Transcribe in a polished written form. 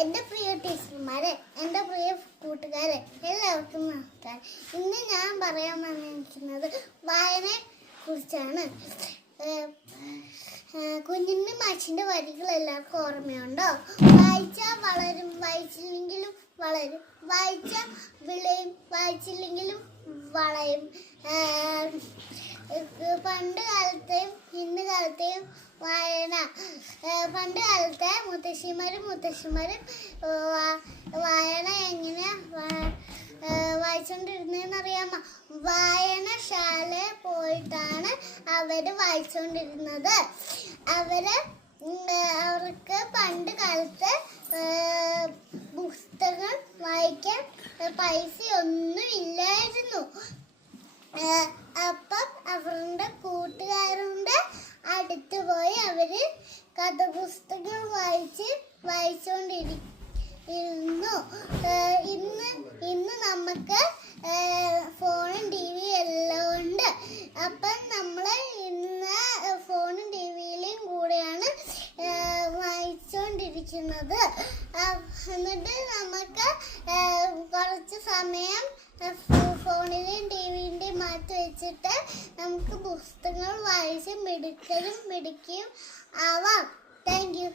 എൻ്റെ പ്രിയ ടീച്ചർമാരെ, എൻ്റെ പ്രിയ കൂട്ടുകാരെ, എല്ലാവർക്കും നമസ്കാരം. ഇന്ന് ഞാൻ പറയാൻ വന്നിരിക്കുന്നത് വായനയെ കുറിച്ചാണ്. കുഞ്ഞിൻ്റെ മാഷിൻ്റെ വരികൾ എല്ലാവർക്കും ഓർമ്മയുണ്ടോ? വായിച്ചാൽ വളരും, വായിച്ചില്ലെങ്കിലും വളരും, വായിച്ചാൽ വിളയും, വായിച്ചില്ലെങ്കിലും വളയും. പണ്ട് കാലത്തെയും ഇന്ന് കാലത്തെയും വായന. പണ്ട് കാലത്തെ മുത്തശ്ശിമാരും വായന എങ്ങനെ വായിച്ചുകൊണ്ടിരുന്നതെന്ന് അറിയാമോ? വായനശാലയിൽ പോയിട്ടാണ് അവര് വായിച്ചുകൊണ്ടിരുന്നത്. അവർക്ക് പണ്ട് കാലത്ത് പുസ്തകം വായിക്കാൻ പൈസയൊന്നും ഇല്ലായിരുന്നു. അപ്പം അവരുടെ കൂട്ടുകാരുടെ അടുത്ത് പോയി അവര് കഥാപുസ്തകം വായിച്ചുകൊണ്ടിരുന്നു. ഇന്ന് നമുക്ക് ഫോണും TV എല്ലാം ഉണ്ട്. അപ്പം നമ്മൾ ഇന്ന് ഫോണും TVയിലും കൂടെയാണ് വായിച്ചുകൊണ്ടിരിക്കുന്നത്. എന്നിട്ട് നമുക്ക് കുറച്ച് സമയം ഫോണിലെയും TVൻ്റെയും മാറ്റി വെച്ചിട്ട് നമുക്ക് പുസ്തകങ്ങൾ വായിച്ച് മിടുക്കിയും ആവാം. Thank you.